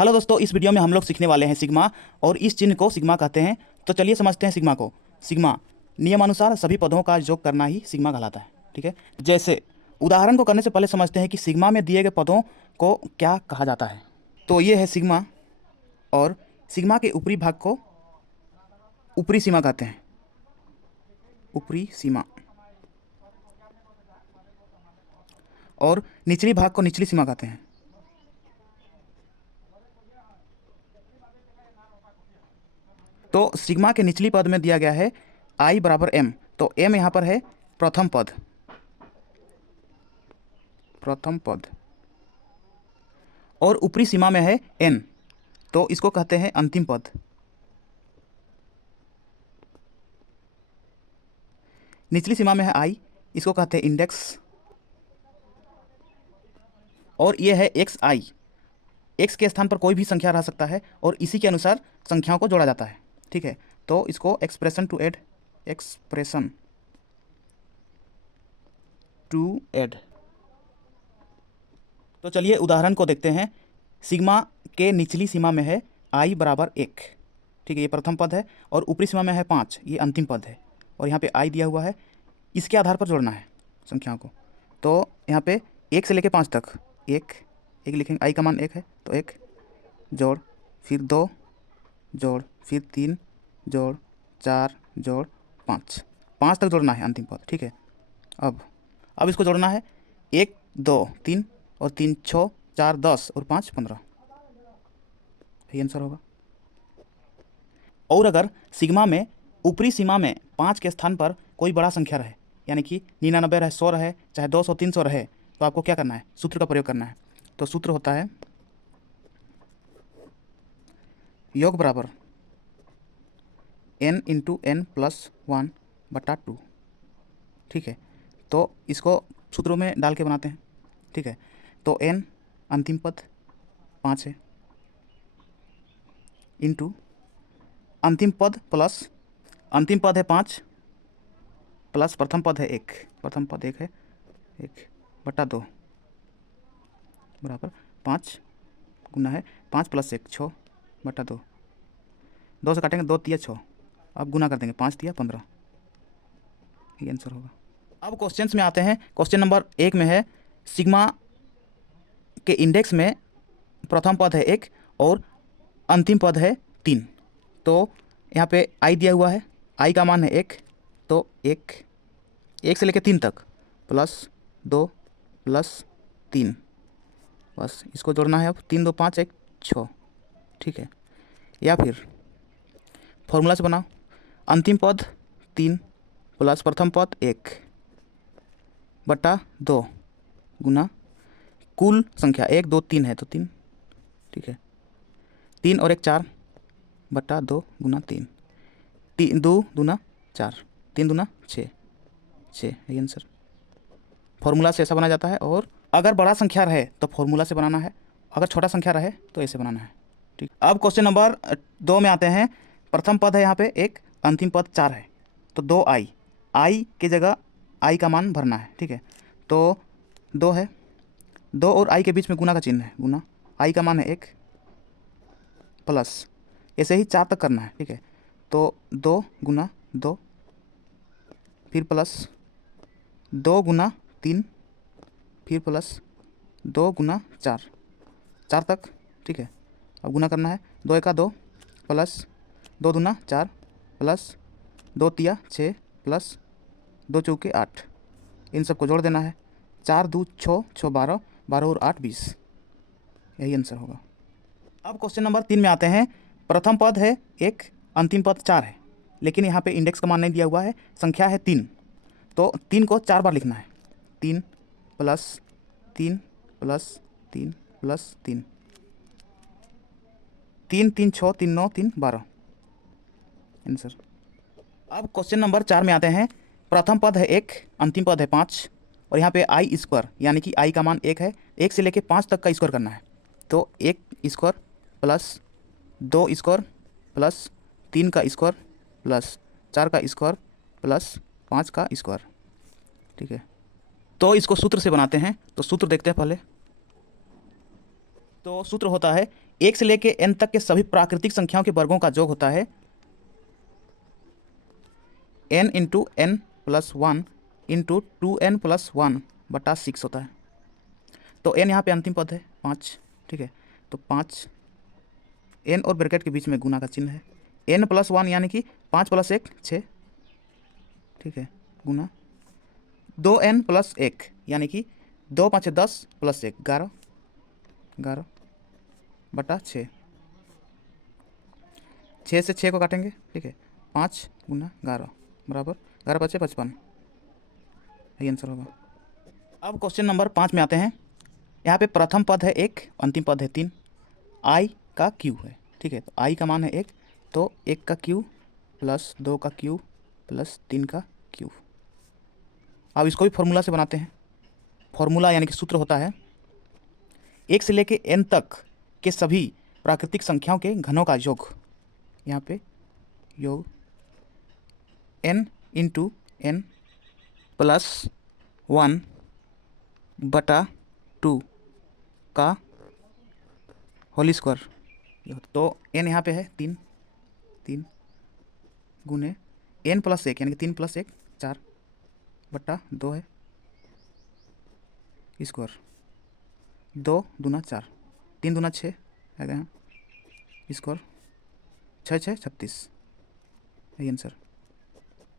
Hello दोस्तों, इस video में हम लोग सीखने वाले हैं सिग्मा और इस चिन्ह को सिग्मा कहते हैं। तो चलिए समझते हैं सिग्मा को। सिग्मा नियमानुसार सभी पदों का योग करना ही सिग्मा कहलाता है। ठीक है, जैसे उदाहरण को करने से पहले समझते हैं कि सिग्मा में दिए गए पदों को क्या कहा जाता है। तो ये है सिग्मा और सिग्मा के ऊपरी भाग को ऊपरी सीमा कहते हैं। ऊपरी सीमा और निचली भाग को निचली सीमा कहते हैं। तो सिग्मा के निचली पद में दिया गया है I बराबर m। तो m यहाँ पर है प्रथम पद, और ऊपरी सीमा में है n, तो इसको कहते हैं अंतिम पद। निचली सीमा में है I, इसको कहते हैं इंडेक्स, और ये है xi। x के स्थान पर कोई भी संख्या रह सकता है और इसी के अनुसार संख्याओं को जोड़ा जाता है। ठीक है, तो इसको एक्सप्रेशन टू ऐड। तो चलिए उदाहरण को देखते हैं। सिग्मा के निचली सीमा में है I बराबर 1। ठीक है, ये प्रथम पद है, और ऊपरी सीमा में है 5, ये अंतिम पद है, और यहाँ पे I दिया हुआ है। इसके आधार पर जोड़ना है संख्याओं को। तो यहाँ पे 1 से लेकर 5 तक एक लिखेंगे। I का मान 1 है, तो 1 जोड़, फिर 2 जोड़, फिर 3 जोड़, 4 जोड़, 5 तक जोड़ना है अंतिम पद। ठीक है, अब इसको जोड़ना है। 1 2 3 और 3 6 4 10 और 5 15, यही आंसर होगा। और अगर सिग्मा में ऊपरी सीमा में 5 के स्थान पर कोई बड़ा संख्या रहे, यानी कि 99 रहे, 100 रहे, चाहे 200 300 रहे, तो आपको क्या करना है? सूत्र का प्रयोग करना है। तो सूत्र होता है योग बराबर n इंटू n प्लस 1/2। ठीक है, तो इसको सूत्रों में डाल के बनाते हैं। ठीक है, तो n अंतिम पद 5 है, इंटू अंतिम पद प्लस अंतिम पद है 5 प्लस प्रथम पद है 1। प्रथम पद 1 है, 1/2 बराबर 5 गुना है 5 + 1 6/2। 2 से काटेंगे, 2 तिया 6, अब गुना कर देंगे, 5 तिया 15, ये आंसर होगा। अब क्वेश्चंस में आते हैं। क्वेश्चन नंबर 1 में है सिग्मा के इंडेक्स में प्रथम पद है 1 और अंतिम पद है 3। तो यहाँ पे I दिया हुआ है, I का मान है 1, तो 1 से लेकर 3 तक प्लस 2 प्लस 3, बस इसको जोड़ना है। अब 3 2 5 1 6। ठीक है, या फिर फॉर्मूला से बनाओ। अंतिम पद 3 प्लस प्रथम पद 1/2 गुना कुल संख्या 1 2 3 है, तो 3। ठीक है, 3 और 1 4/2 गुना 3, 3 2 दूना 4, 3 दूना 6, ये आंसर। फॉर्मूला से ऐसा बना जाता है, और अगर बड़ा संख्या रहे तो फॉर्मूला से बनाना है, अगर छोटा संख्या रहे तो ऐसे बनाना है। ठीक, अब क्वेश्चन नंबर 2 में आते हैं। प्रथम पद है यहाँ पे 1, अंतिम पद 4 है, तो 2I की जगह I का मान भरना है। ठीक है, तो 2 है, 2 और I के बीच में गुना का चिन्ह है, गुना I का मान है 1 प्लस, ऐसे ही 4 तक करना है। ठीक है, तो 2 गुना 2, फिर प्लस 2 गुना 3, फिर प्लस 2 गुना 4 तक। ठीक है, अब गुना करना है। 2 1 2 प्लस 2 दूना 4 प्लस 2 तिया 6 प्लस 2 चौके 8, इन सबको जोड़ देना है। 4 2 6 6 12, 12 और 8 20, यही आंसर होगा। अब क्वेश्चन नंबर 3 में आते हैं। प्रथम पद है 1, अंतिम पद 4 है, लेकिन यहाँ पे इंडेक्स का मान नहीं दिया हुआ है, संख्या है 3, तो 3 को 4 बार लिखना है। 3 प्लस 3 प्लस 3 प्लस 3, 3 3 6 3 9 3 12, आंसर। अब क्वेश्चन नंबर 4 में आते हैं। प्रथम पद है 1, अंतिम पद है 5, और यहाँ पे I स्क्वायर, यानी कि I का मान 1 है, 1 से लेके 5 तक का स्क्वायर करना है। तो 1 स्क्वायर प्लस 2 स्क्वायर प्लस 3 का स्क्वायर प्लस 4 का स्क्वायर प्लस 5 का स्क्वायर। ठीक है, तो इसको सूत्र से बनाते हैं। तो सूत्र देखते हैं पहले। तो सूत्र होता है 1 से लेके n तक के सभी प्राकृतिक संख्याओं के वर्गों का योग होता है n into n plus 1 into 2n plus 1 बटा 6 होता है। तो n यहाँ पे अंतिम पद है 5, ठीक है। तो 5 n और ब्रैकेट के बीच में गुना का चिन्ह है, n प्लस 1 यानी कि 5 प्लस 1 6, ठीक है, गुना 2n प्लस 1 यानी कि 2 5 10 प्लस 1 11 11 बटा 6, 6 से 6 को काटेंगे, ठीक है। 5 गुना 11 बराबर 11 5 55, यही आंसर होगा। अब क्वेश्चन नंबर 5 में आते हैं। यहाँ पे प्रथम पद है 1, अंतिम पद है 3, i का क्यू है, ठीक है। तो i का मान है 1, तो 1 का क्यू प्लस 2 का क्यू प्लस 3 का क्यू। अब इसको भी फॉर्मूला से बनाते हैं। फॉर्मूला यानी कि सूत्र होता है 1 से लेके n तक के सभी प्राकृतिक संख्याओं के घनों का योग, यहाँ पे योग n इंटू n प्लस 1 बटा 2 का होल स्क्वायर। तो n यहाँ पे है 3 3 गुने n प्लस 1 यानी कि 3 प्लस 1 4 बटा 2 है स्क्वायर, 2 दूना 4, 3 दूना 6 है यहाँ स्क्वायर, 6 6 36, यही आंसर।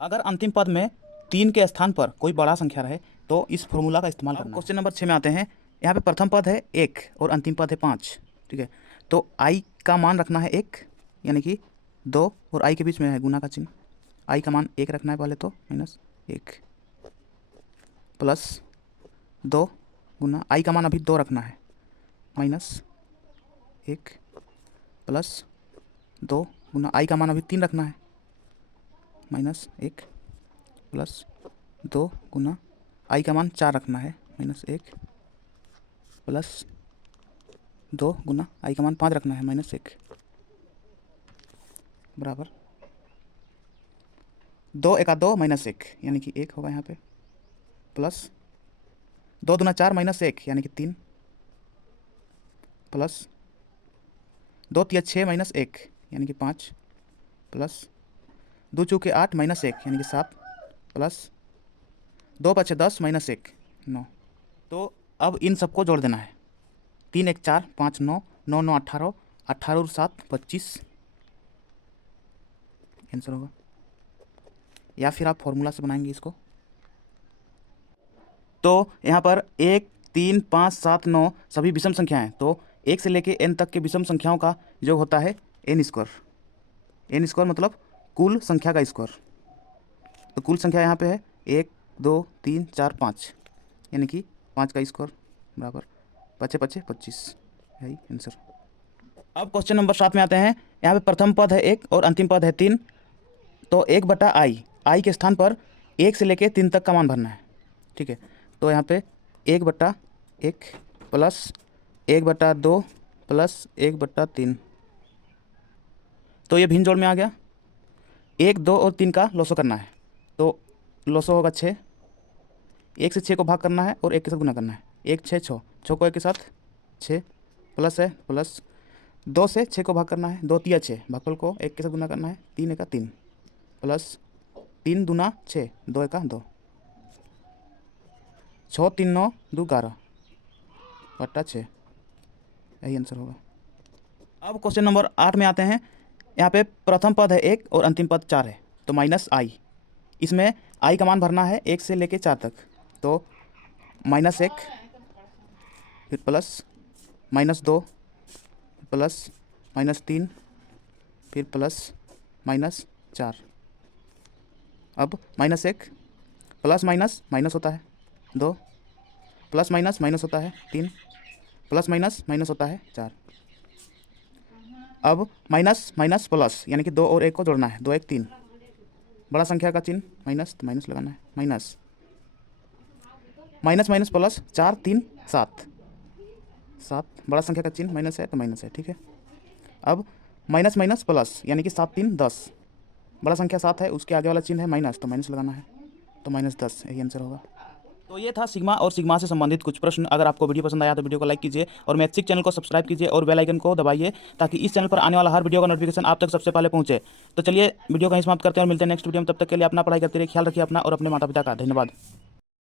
अगर अंतिम पद में 3 के स्थान पर कोई बड़ा संख्या रहे तो इस फॉर्मूला का इस्तेमाल करना। क्वेश्चन नंबर 6 में आते हैं। यहाँ पे प्रथम पद है 1 और अंतिम पद है 5, ठीक है। तो i का मान रखना है 1 यानी कि 2 और i के बीच में है गुना का चिन्ह, i का मान 1 रखना है पहले, तो माइनस 1 प्लस 2 गुना i का मान अभी 2 रखना है, माइनस 1 प्लस 2 गुना i का मान अभी 3 रखना है, माइनस 1 प्लस 2 गुना i का मान 4 रखना है, माइनस 1 प्लस 2 गुना i का मान 5 रखना है, माइनस 1 बराबर 2 1 2 माइनस 1 यानी कि 1 होगा यहाँ पे, प्लस 2 दूना 4 माइनस 1 यानी कि 3, प्लस 2 3 6 माइनस 1 यानी कि 5, प्लस 2 चौके 8 माइनस 1 यानी कि 7, प्लस 2 5 10 माइनस 1 9। तो अब इन सबको जोड़ देना है, 3 1 4 5 9 9 9 18 18 और 7 25 आंसर होगा। या फिर आप फॉर्मूला से बनाएंगे इसको। तो यहाँ पर 1 3 5 7 9 सभी विषम संख्याएं हैं, तो 1 से लेके n तक के विषम संख्याओं का योग होता है n स्क्वायर। n स्क्वायर मतलब कुल संख्या का स्क्वायर। तो कुल संख्या यहाँ पे है 1 2 3 4 5 यानी कि 5 का स्क्वायर बराबर 5 5 25, यही आंसर। अब क्वेश्चन नंबर 7 में आते हैं। यहाँ पे प्रथम पद है 1 और अंतिम पद है 3, तो 1 बटा i के स्थान पर 1 से लेके 3 तक का मान भरना है, ठीक है। तो यहाँ पे 1 बटा 1 प्लस 1 बटा 2 प्लस 1 बटा 3, तो ये भिन्न जोड़ में आ गया। 1 2 और 3 का लोसो करना है, तो लोसो होगा 6, 1 से 6 को भाग करना है और 1 के साथ गुना करना है, 1 6 6 6 को 1 के साथ 6 प्लस है, प्लस 2 से 6 को भाग करना है, 2 3 6 भागफल को 1 के साथ गुना करना है, 3 1 3 प्लस 3 दूना 6 2 1 2 6 3 9 2 11 बटा 6, यही आंसर होगा। अब क्वेश्चन नंबर 8 में आते हैं। यहाँ पे प्रथम पद है 1 और अंतिम पद 4 है, तो माइनस i, इसमें i का मान भरना है 1 से लेके 4 तक, तो माइनस 1 फिर प्लस माइनस 2 प्लस माइनस 3 फिर प्लस माइनस 4। अब माइनस 1 प्लस माइनस माइनस होता है 2, प्लस माइनस माइनस होता है 3, प्लस माइनस माइनस होता है 4। अब माइनस माइनस प्लस यानी कि 2 और 1 को जोड़ना है, 2 1 3, बड़ा संख्या का चिन्ह माइनस, तो माइनस लगाना है, माइनस माइनस माइनस प्लस 4 3 7 7, बड़ा संख्या का चिन्ह माइनस है तो माइनस है, ठीक है। अब माइनस माइनस प्लस यानी कि 7 3 10, बड़ा संख्या 7 है उसके आगे वाला चिन्ह है माइनस, तो माइनस लगाना है, तो माइनस 10, यही आंसर होगा। तो ये था सिग्मा और सिग्मा से संबंधित कुछ प्रश्न। अगर आपको वीडियो पसंद आया तो वीडियो को लाइक कीजिए और मैथ्सिक चैनल को सब्सक्राइब कीजिए और बेल आइकन को दबाइए ताकि इस चैनल पर आने वाला हर वीडियो का नोटिफिकेशन आप तक सबसे पहले पहुंचे। तो चलिए वीडियो कहीं समाप्त करते हैं और मिलते हैं नेक्स्ट वीडियो में। तब तक के लिए अपना पढ़ाई करते रहिए, ख्याल रखिए अपना और अपने माता पिता का। धन्यवाद।